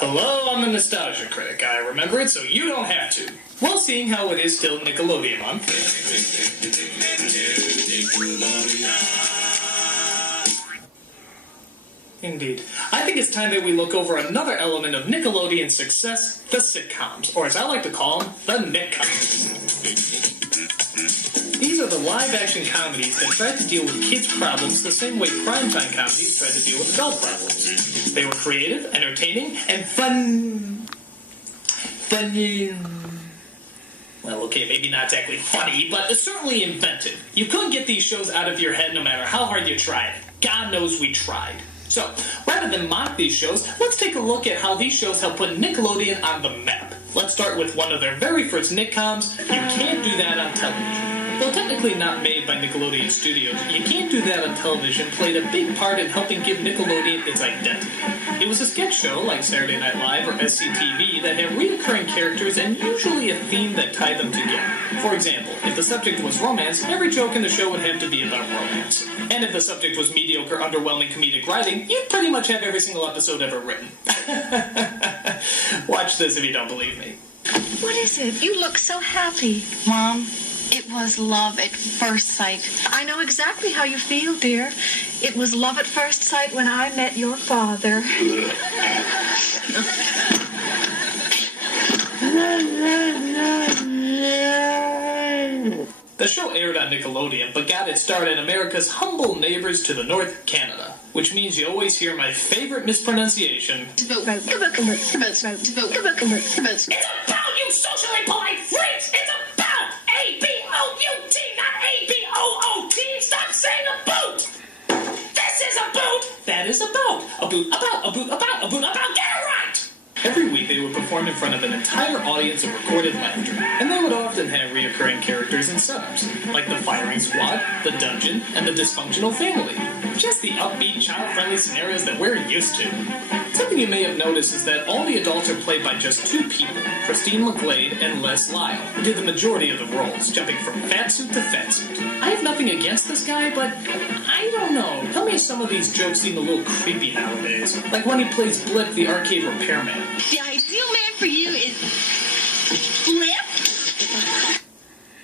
Hello, I'm the Nostalgia Critic. I remember it so you don't have to. Well, seeing how it is still Nickelodeon month. Indeed. I think it's time that we look over another element of Nickelodeon's success, the sitcoms, or as I like to call them, the nickcoms. These are the live-action comedies that try to deal with kids' problems the same way primetime comedies try to deal with adult problems. They were creative, entertaining, and fun. Well, okay, maybe not exactly funny, but certainly inventive. You couldn't get these shows out of your head no matter how hard you tried. God knows we tried. So, rather than mock these shows, let's take a look at how these shows help put Nickelodeon on the map. Let's start with one of their very first nickcoms, You Can't Do That on Television. Though technically not made by Nickelodeon Studios, You Can't Do That on Television played a big part in helping give Nickelodeon its identity. It was a sketch show, like Saturday Night Live or SCTV, that had recurring characters and usually a theme that tied them together. For example, if the subject was romance, every joke in the show would have to be about romance. And if the subject was mediocre, underwhelming comedic writing, you'd pretty much have every single episode ever written. Watch this if you don't believe me. What is it? You look so happy. Mom, it was love at first sight. I know exactly how you feel, dear. It was love at first sight when I met your father. The show aired on Nickelodeon, but got its start in America's humble neighbors to the north, Canada. Which means you always hear my favorite mispronunciation. It's about, you socially polite freaks! It's about A-B-O-U-T, not A-B-O-O-T! Stop saying a boot! This is a boot! That is a boat! A boot, about, a boot, about, a boot, about, get it right! Every week they would perform in front of an entire audience of recorded laughter, and they would often have reoccurring characters and setups, like the firing squad, the dungeon, and the dysfunctional family. Just the upbeat, child-friendly scenarios that we're used to. Something you may have noticed is that all the adults are played by just two people, Christine McGlade and Les Lyle, who did the majority of the roles, jumping from fat suit to fat suit. I have nothing against this guy, but I don't know. Tell me if some of these jokes seem a little creepy nowadays. Like when he plays Blip, the arcade repairman. The ideal man for you is Flip.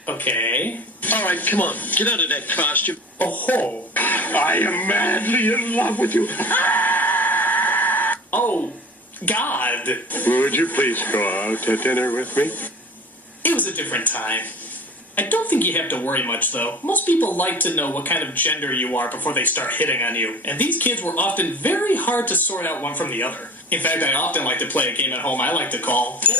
Okay. All right, come on. Get out of that costume. Oh. I am madly in love with you. Oh, God. Would you please go out to dinner with me? It was a different time. I don't think you have to worry much, though. Most people like to know what kind of gender you are before they start hitting on you, and these kids were often very hard to sort out one from the other. In fact, I often like to play a game at home I like to call Boy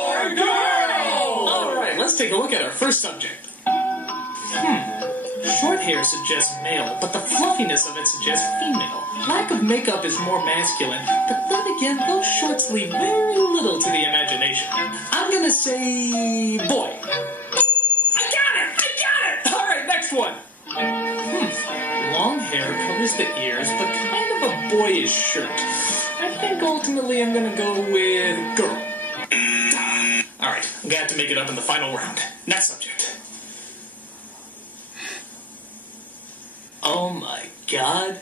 or Girl! Alright, let's take a look at our first subject. Short hair suggests male, but the fluffiness of it suggests female. Lack of makeup is more masculine, but then again, those shorts leave very little to the imagination. I'm gonna say boy. I got it! Alright, next one. Long hair covers the ears, but kind of a boyish shirt. I think ultimately I'm gonna go with girl. Alright, I'm gonna have to make it up in the final round. Next subject. Oh my God.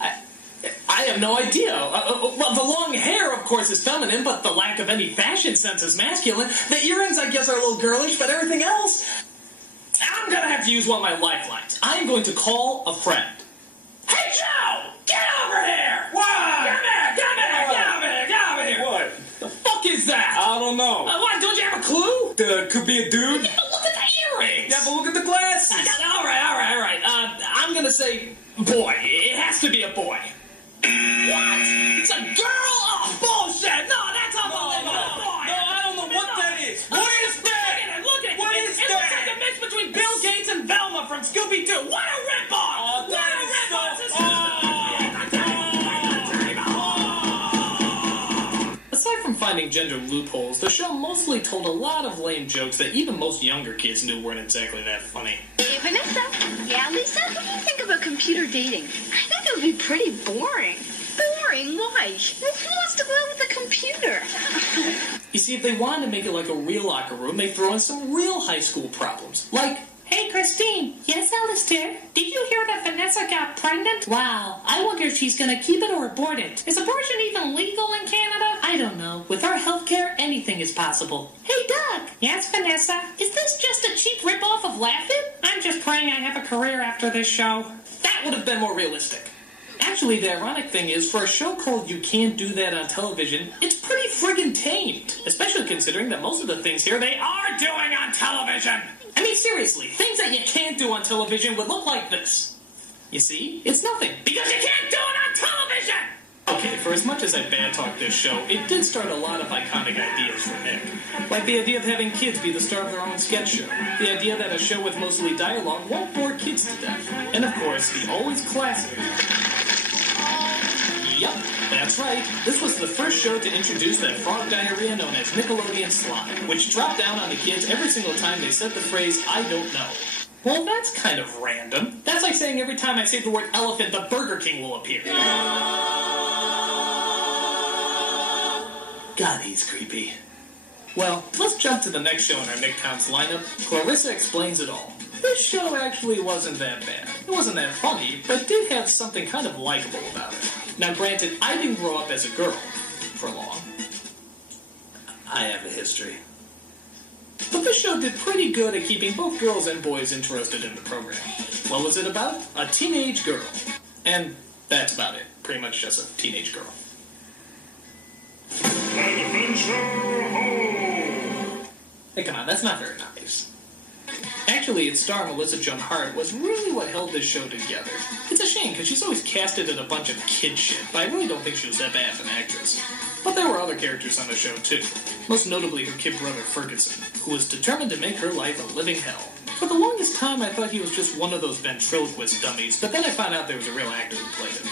I have no idea. Well, the long hair, of course, is feminine, but the lack of any fashion sense is masculine. The earrings, I guess, are a little girlish, but everything else... I'm gonna have to use one of my lifelines. I'm going to call a friend. Hey, Joe! Get over here! What? Get over here! What? The fuck is that? I don't know. What, don't you have a clue? Could be a dude. Yeah, but look at the earrings! Yeah, but look at the glasses. All right. I'm gonna say boy. It has to be a boy. What? It's a girl? Oh, bullshit! No, that's unbelievable. Boy. No, I don't know what that is. What is that? Look at it. What is It that? looks like a mix between Bill Gates and Velma from Scooby-Doo. What a ripoff! Oh, What that a is ripoff! so- This is Aside from finding gender loopholes, the show mostly told a lot of lame jokes that even most younger kids knew weren't exactly that funny. Hey, Vanessa. Yeah, Lisa? What do you think about computer dating? I think it would be pretty boring. Boring? Why? Well, who wants to go out with a computer? You see, if they wanted to make it like a real locker room, they throw in some real high school problems. Like, hey, Christine. Yes, Alistair? Did you hear that Vanessa got pregnant? Wow, I wonder if she's gonna keep it or abort it. Is abortion even legal in Canada? I don't know. With our healthcare, anything is possible. Hey, Doc! Yes, Vanessa? Is this just a cheap ripoff of Laugh It? I'm just praying I have a career after this show. That would have been more realistic. Actually, the ironic thing is, for a show called You Can't Do That on Television, it's pretty friggin' tamed. Especially considering that most of the things here they are doing on television. I mean, seriously, things that you can't do on television would look like this. You see? It's nothing. Because you can't do it on television! Okay, for as much as I bad-talk this show, it did start a lot of iconic ideas for Nick. Like the idea of having kids be the star of their own sketch show. The idea that a show with mostly dialogue won't bore kids to death. And of course, the always classic... Yep, that's right. This was the first show to introduce that frog diarrhea known as Nickelodeon slop, which dropped down on the kids every single time they said the phrase, "I don't know." Well, that's kind of random. That's like saying every time I say the word elephant, the Burger King will appear. God, he's creepy. Well, let's jump to the next show in our nickcoms lineup, Clarissa Explains It All. This show actually wasn't that bad. It wasn't that funny, but did have something kind of likable about it. Now granted, I didn't grow up as a girl for long. I have a history. But this show did pretty good at keeping both girls and boys interested in the program. What was it about? A teenage girl. And that's about it. Pretty much just a teenage girl. Adventure Home! Hey, come on, that's not very nice. Actually, its star, Melissa Joan Hart, was really what held this show together. It's a shame, because she's always casted in a bunch of kid shit, but I really don't think she was that bad of an actress. But there were other characters on the show, too. Most notably her kid brother, Ferguson, who was determined to make her life a living hell. For the longest time, I thought he was just one of those ventriloquist dummies, but then I found out there was a real actor who played him.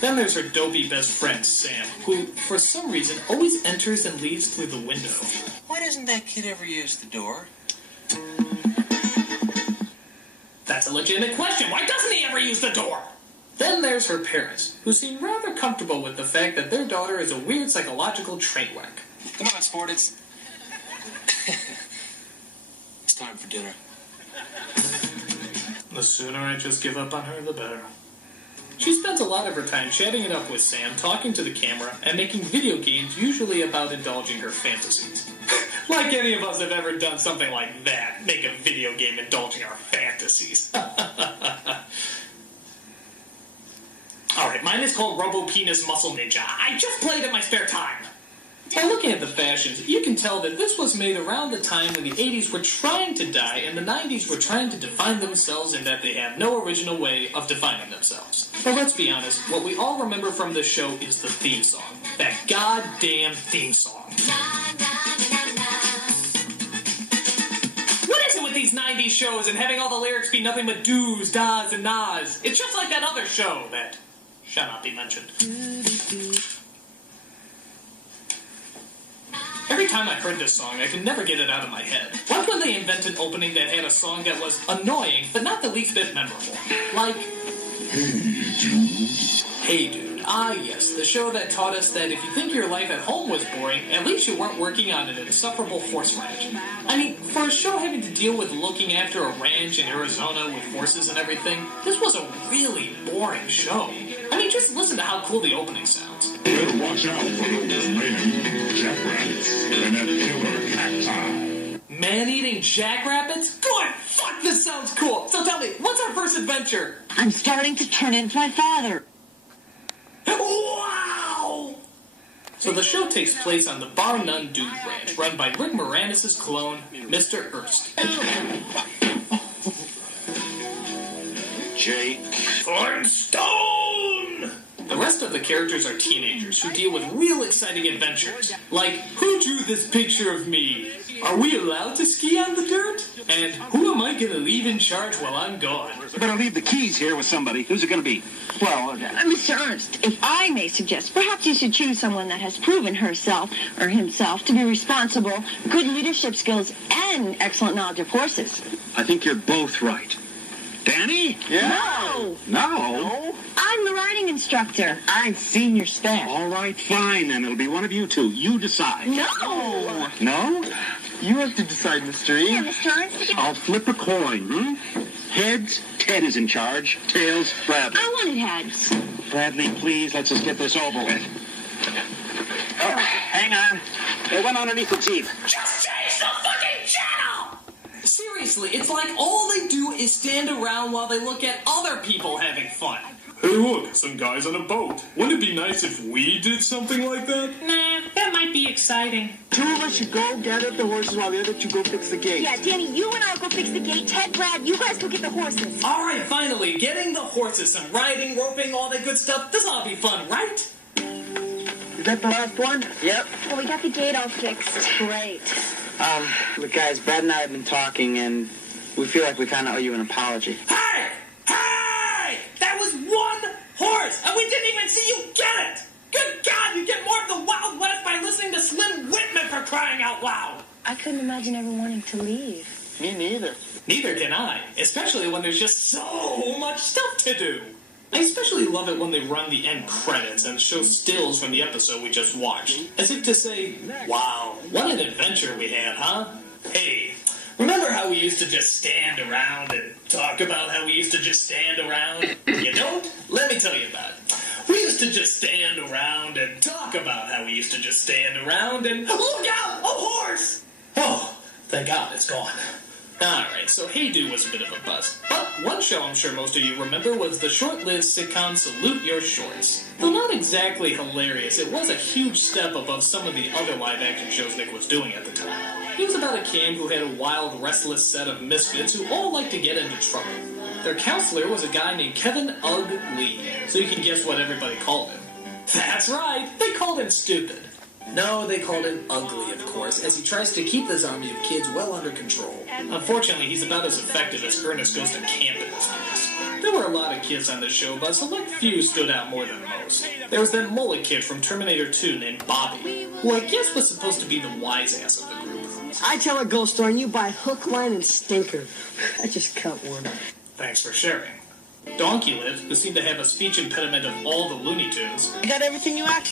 Then there's her dopey best friend, Sam, who, for some reason, always enters and leaves through the window. Why doesn't that kid ever use the door? That's a legitimate question. Why doesn't he ever use the door? Then there's her parents, who seem rather comfortable with the fact that their daughter is a weird psychological train wreck. Come on, sport, it's time for dinner. The sooner I just give up on her, the better. She spends a lot of her time chatting it up with Sam, talking to the camera, and making video games usually about indulging her fantasies. Like any of us have ever done something like that, make a video game indulging our fantasies. Alright, mine is called Robo Penis Muscle Ninja. I just played it in my spare time. By looking at the fashions, you can tell that this was made around the time when the 80s were trying to die and the 90s were trying to define themselves in that they have no original way of defining themselves. But let's be honest, what we all remember from this show is the theme song. That goddamn theme song. What is it with these 90s shows and having all the lyrics be nothing but do's, da's, and na's? It's just like that other show that shall not be mentioned. Every time I heard this song, I could never get it out of my head. Why couldn't they invent an opening that had a song that was annoying, but not the least bit memorable? Like... Hey Dude. Ah yes, the show that taught us that if you think your life at home was boring, at least you weren't working on an insufferable horse ranch. I mean, for a show having to deal with looking after a ranch in Arizona with horses and everything, this was a really boring show. I mean, just listen to how cool the opening sounds. Better watch out for those man-eating jackrabbits and that killer cacti. Man-eating jackrabbits? Good! Fuck, this sounds cool! So tell me, what's our first adventure? I'm starting to turn into my father. Wow! So the show takes place on the Bar None Dude Ranch, run by Rick Moranis' clone, Mr. Erst. Jake. I'm Stone! The rest of the characters are teenagers who deal with real exciting adventures. Like, who drew this picture of me? Are we allowed to ski on the dirt? And who am I going to leave in charge while I'm gone? You better leave the keys here with somebody. Who's it going to be? Well, Mr. Ernst, if I may suggest, perhaps you should choose someone that has proven herself or himself to be responsible, good leadership skills, and excellent knowledge of horses. I think you're both right. Danny? Yeah. No! No? I'm the riding instructor. I'm senior staff. All right, fine, then. It'll be one of you two. You decide. No! No? You have to decide, Mr. E. Yeah, Mr. Ernst. I'll flip a coin, Heads, Ted is in charge. Tails, Bradley. I wanted heads. Bradley, please, let's just get this over with. They went underneath the Jeep. Just change the fucking channel! Seriously, it's like all they do is stand around while they look at other people having fun. Hey, look, some guys on a boat. Wouldn't it be nice if we did something like that? Nah, that might be exciting. Two of us should go gather up the horses while the other two go fix the gate. Yeah, Danny, you and I'll go fix the gate. Ted, Brad, you guys go get the horses. All right, finally, getting the horses, some riding, roping, all that good stuff. This ought to be fun, right? Is that the last one? Yep. Well, we got the gate all fixed. Great. Look, guys, Brad and I have been talking, and we feel like we kind of owe you an apology. Hey! Hey! That was one horse, and we didn't even see you get it! Good God, you get more of the Wild West by listening to Slim Whitman, for crying out loud! I couldn't imagine ever wanting to leave. Me neither. Neither can I, especially when there's just so much stuff to do. I especially love it when they run the end credits and show stills from the episode we just watched, as if to say, wow, what an adventure we had, huh? Hey, remember how we used to just stand around and talk about how we used to just stand around? You don't? Let me tell you about it. We used to just stand around and talk about how we used to just stand around and look out! A horse! Oh, thank God it's gone. Alright, so Hey Do was a bit of a bust. But one show I'm sure most of you remember was the short-lived sitcom Salute Your Shorts. Though not exactly hilarious, it was a huge step above some of the other live-action shows Nick was doing at the time. It was about a camp who had a wild, restless set of misfits who all liked to get into trouble. Their counselor was a guy named Kevin Ugg Lee, so you can guess what everybody called him. That's right, they called him stupid. No, they called him ugly, of course, as he tries to keep his army of kids well under control. Unfortunately, he's about as effective as Ernest Goes to Camp in this piece. There were a lot of kids on this show, but a select few stood out more than most. There was that mullet kid from Terminator 2 named Bobby, who I guess was supposed to be the wise ass of the group. I tell a ghost story and you buy hook, line, and stinker. I just cut one. Thanks for sharing. Donkey Lift, who seemed to have a speech impediment of all the Looney Tunes. I got everything you asked